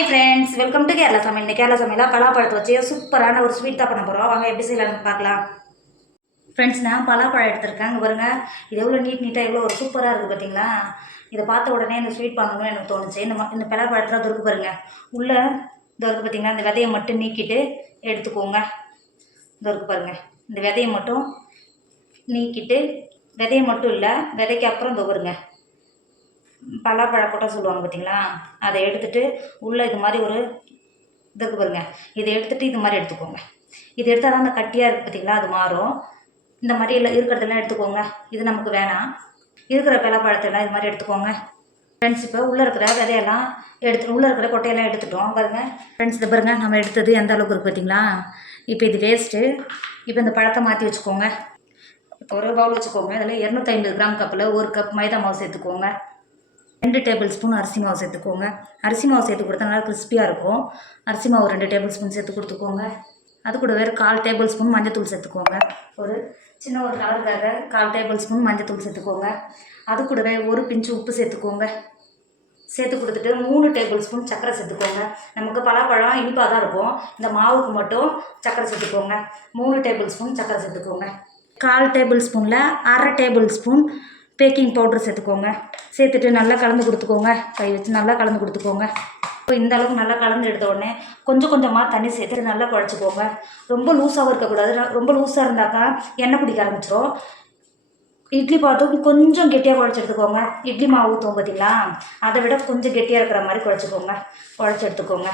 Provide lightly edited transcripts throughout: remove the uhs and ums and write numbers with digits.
Hi friends, welcome to Kerala சமையல். இந்த கேரளா சமையலாக பலாப்பழத்தை வச்சு சூப்பரான ஒரு ஸ்வீட் தான் பண்ண போகிறோம். வாங்க எப்படி செய்யலாம்னு பார்க்கலாம். ஃப்ரெண்ட்ஸ், நான் பலாப்பழம் எடுத்திருக்கேன். இங்கே பாருங்கள், இது எவ்வளோ நீட்டாக எவ்வளோ ஒரு சூப்பராக இருக்குது பார்த்தீங்களா. இதை பார்த்த உடனே இந்த ஸ்வீட் பண்ணணும்னு எனக்கு தோணுச்சு. இந்த பலாப்பழத்தில் துருக்கு பாருங்கள், உள்ளே துருக்கு பார்த்தீங்கன்னா இந்த விதையை மட்டும் நீக்கிட்டு எடுத்துக்கோங்க. துருக்கு பாருங்கள், இந்த விதையை மட்டும் நீக்கிட்டு, விதையை மட்டும் இல்லை விதைக்கு அப்புறம் துவருங்க பலாப்பழ கொட்டை சொல்லுவாங்க பார்த்தீங்களா, அதை எடுத்துகிட்டு உள்ளே இது மாதிரி ஒரு இதுக்கு பாருங்க, இதை எடுத்துகிட்டு இது மாதிரி எடுத்துக்கோங்க. இது எடுத்தால் தான் அந்த கட்டியாக இருக்குது பார்த்தீங்களா, அது மாறும். இந்த மாதிரி எல்லாம் இருக்கிறதெல்லாம் எடுத்துக்கோங்க. இது நமக்கு வேணாம். இருக்கிற பலாப்பழத்தெல்லாம் இது மாதிரி எடுத்துக்கோங்க. ஃப்ரெண்ட்ஸ், இப்போ உள்ளே இருக்கிற விதையெல்லாம் உள்ளே இருக்கிற கொட்டையெல்லாம் எடுத்துட்டோம் பாருங்கள். ஃப்ரெண்ட்ஸ், இதை பாருங்கள், நம்ம எடுத்தது எந்த அளவுக்கு இருக்குது பார்த்தீங்களா. இப்போ இது வேஸ்ட்டு. இப்போ இந்த பழத்தை மாற்றி வச்சுக்கோங்க. இப்போ ஒரு பவுல் வச்சுக்கோங்க. இதில் 250 கிராம் கப்பில் 1 கப் மைதா மாவு சேர்த்துக்கோங்க. 2 டேபிள் ஸ்பூன் அரிசி மாவு சேர்த்துக்கோங்க. அரிசி மாவு சேர்த்து கொடுத்தா நல்லா கிறிஸ்பியாக இருக்கும். அரிசி மாவு 2 டேபிள் ஸ்பூன் சேர்த்து கொடுத்துக்கோங்க. அது கூட வேறு 1/4 டேபிள் ஸ்பூன் மஞ்சத்தூள் சேர்த்துக்கோங்க. ஒரு சின்ன ஒரு கலருக்காக 1/4 டேபிள் ஸ்பூன் மஞ்சத்தூள் சேர்த்துக்கோங்க. அது கூடவே ஒரு பிஞ்சு உப்பு சேர்த்துக்கோங்க. சேர்த்து கொடுத்துட்டு 3 டேபிள் ஸ்பூன் சர்க்கரை சேர்த்துக்கோங்க. நமக்கு பலாப்பழம் இனிப்பாக தான் இருக்கும். இந்த மாவுக்கு மட்டும் சர்க்கரை சேர்த்துக்கோங்க. 3 டேபிள் ஸ்பூன் சர்க்கரை சேர்த்துக்கோங்க. 1/4 டேபிள் ஸ்பூனில் 1/2 டேபிள் ஸ்பூன் பேக்கிங் பவுட்ரு சேர்த்துக்கோங்க. சேர்த்துட்டு நல்லா கலந்து கொடுத்துக்கோங்க. கை வச்சு நல்லா கலந்து கொடுத்துக்கோங்க. இப்போ இந்த அளவுக்கு நல்லா கலந்து எடுத்த உடனே கொஞ்சம் கொஞ்சமாக தண்ணி சேர்த்து நல்லா குழச்சிக்கோங்க. ரொம்ப லூஸாகவும் இருக்கக்கூடாது. ரொம்ப லூஸாக இருந்தாக்கா எண்ணெய் பிடிக்க ஆரம்பிச்சிடும். இட்லி பாத்தும் கொஞ்சம் கெட்டியாக குழச்சி எடுத்துக்கோங்க. இட்லி மாவு ஊற்றுவோம் பார்த்தீங்களா, அதை விட கொஞ்சம் கெட்டியாக இருக்கிற மாதிரி குழச்சிக்கோங்க. குழச்சி எடுத்துக்கோங்க.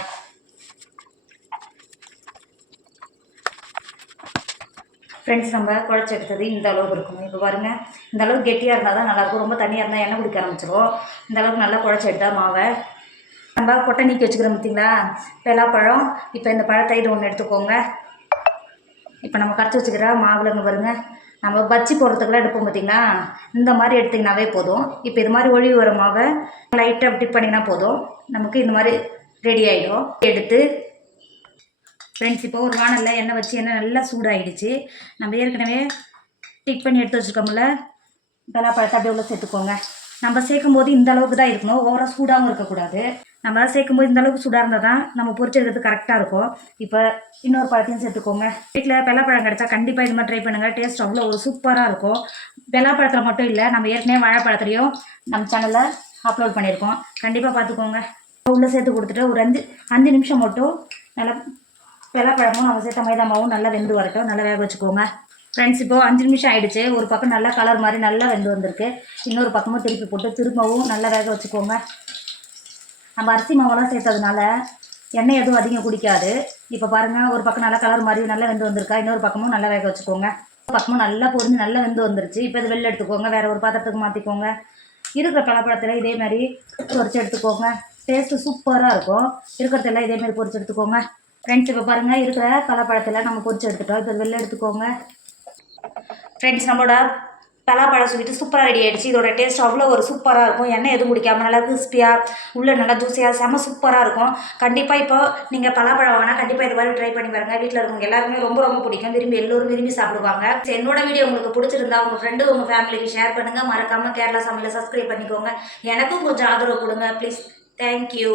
ஃப்ரெண்ட்ஸ், நம்ம குழச்சி எடுத்தது இந்த அளவுக்கு இருக்கும். இப்போ பாருங்கள், இந்த அளவுக்கு கெட்டியாக இருந்தால் தான் நல்லாயிருக்கும். ரொம்ப தண்ணியாக இருந்தால் எண்ணெய் குடிக்க ஆரம்பிச்சிடும். இந்த அளவுக்கு நல்லா குழச்சி எடுத்தால் மாவை நம்ம கொட்டை நீக்கி வச்சுக்கிறோம் பார்த்தீங்களா, பலாப்பழம். இப்போ இந்த பழத்தை இது ஒன்று எடுத்துக்கோங்க. இப்போ நம்ம கரைச்சி வச்சுக்கிற மாவுலங்க பாருங்கள், நம்ம பஜ்ஜி போடுறதுக்குலாம் எடுப்போம் பார்த்தீங்களா, இந்த மாதிரி எடுத்திங்கனாவே போதும். இப்போ இது மாதிரி ஒழுகி வர மாவை லைட்டாக டிப் பண்ணிங்கன்னா போதும், நமக்கு இந்த மாதிரி ரெடி ஆகிடும். எடுத்து ஃப்ரெண்ட்ஸ், இப்போ ஒரு வானலில் எண்ணெய் வச்சு எண்ணெய் நல்லா சூடாகிடுச்சு. நம்ம ஏற்கனவே டிக் பண்ணி எடுத்து வச்சுருக்கோம்ல பலாப்பழத்தை அப்படியே உள்ள சேர்த்துக்கோங்க. நம்ம சேர்க்கும் போது இந்த அளவுக்கு தான் இருக்கணும், ஓவராக சூடாகவும் இருக்கக்கூடாது. நம்ம சேர்க்கும் போது இந்த அளவுக்கு சூடாக இருந்தால் தான் நம்ம பொரிச்செடுக்கிறது கரெக்டாக இருக்கும். இப்போ இன்னொரு பழத்தையும் சேர்த்துக்கோங்க. வீட்டில் பலாப்பழம் கிடச்சா கண்டிப்பாக இது மாதிரி ட்ரை பண்ணுங்கள். டேஸ்ட் அவ்வளோ ஒரு சூப்பராக இருக்கும். பலாப்பழத்தில் மட்டும் இல்லை, நம்ம ஏற்கனவே வாழைப்பழத்துலையும் நம்ம சேனலில் அப்லோட் பண்ணியிருக்கோம். கண்டிப்பாக பார்த்துக்கோங்க. உள்ளே சேர்த்து கொடுத்துட்டு ஒரு 5 நிமிஷம் மட்டும் நல்லா பலாப்பழமும் நம்ம சேர்த்த மைதா மாவும் நல்லா வெந்து வரட்டும். நல்லா வேக வச்சுக்கோங்க. ஃப்ரெண்ட்ஸ், இப்போது 5 நிமிஷம் ஆகிடுச்சு. ஒரு பக்கம் நல்லா கலர் மாதிரி நல்லா வெந்து வந்திருக்கு. இன்னொரு பக்கமும் திருப்பி போட்டு திரும்பவும் நல்லா வேக வச்சுக்கோங்க. நம்ம அரிசி மாவெல்லாம் சேர்த்ததுனால எண்ணெய் எதுவும் அதிகம் குடிக்காது. இப்போ பாருங்கள், ஒரு பக்கம் நல்லா கலர் மாதிரி நல்லா வெந்து வந்திருக்கா. இன்னொரு பக்கமும் நல்லா வேக வச்சுக்கோங்க. ஒரு பக்கமும் நல்லா பொரிஞ்சு நல்லா வெந்து வந்துருச்சு. இப்போ இது வெளில எடுத்துக்கோங்க. வேறு ஒரு பாத்திரத்துக்கு மாற்றிக்கோங்க. இருக்கிற பலாப்பழத்தில் இதே மாதிரி பொரிச்சு எடுத்துக்கோங்க. டேஸ்ட்டு சூப்பராக இருக்கும். இருக்கிறதெல்லாம் இதே மாதிரி பொரிச்சு எடுத்துக்கோங்க. ஃப்ரெண்ட்ஸ், இப்போ பாருங்கள், இருக்கிற பலாப்பழத்தில் நம்ம பொரிச்சு எடுத்துட்டோம். இப்போ வெளில எடுத்துக்கோங்க. ஃப்ரெண்ட்ஸ், நம்மளோட பலாப்பழம் ஸ்வீட்டு சூப்பராக ரெடி ஆகிடுச்சு. இதோட டேஸ்ட் அவ்வளோ ஒரு சூப்பராக இருக்கும். எண்ணெய் எதுவும் குடிக்காமல் நல்லா கிறிஸ்பியாக உள்ளே நல்லா ஜூஸியாக செம சூப்பராக இருக்கும். கண்டிப்பாக இப்போ நீங்கள் பலாப்பழம் வேணால் கண்டிப்பாக இது மாதிரி ட்ரை பண்ணி பாருங்கள். வீட்டில் இருக்கவங்க எல்லாருமே ரொம்ப ரொம்ப பிடிக்கும். எல்லோரும் விரும்பி சாப்பிடுவாங்க. என்னோட வீடியோ உங்களுக்கு பிடிச்சிருந்தா உங்கள் ஃப்ரெண்டு உங்கள் ஃபேமிலிக்கு ஷேர் பண்ணுங்கள். மறக்காமல் கேரளா சமையலை சப்ஸ்கிரைப் பண்ணிக்கோங்க. எனக்கும் கொஞ்சம் ஆதரவு கொடுங்க ப்ளீஸ். தேங்க்யூ.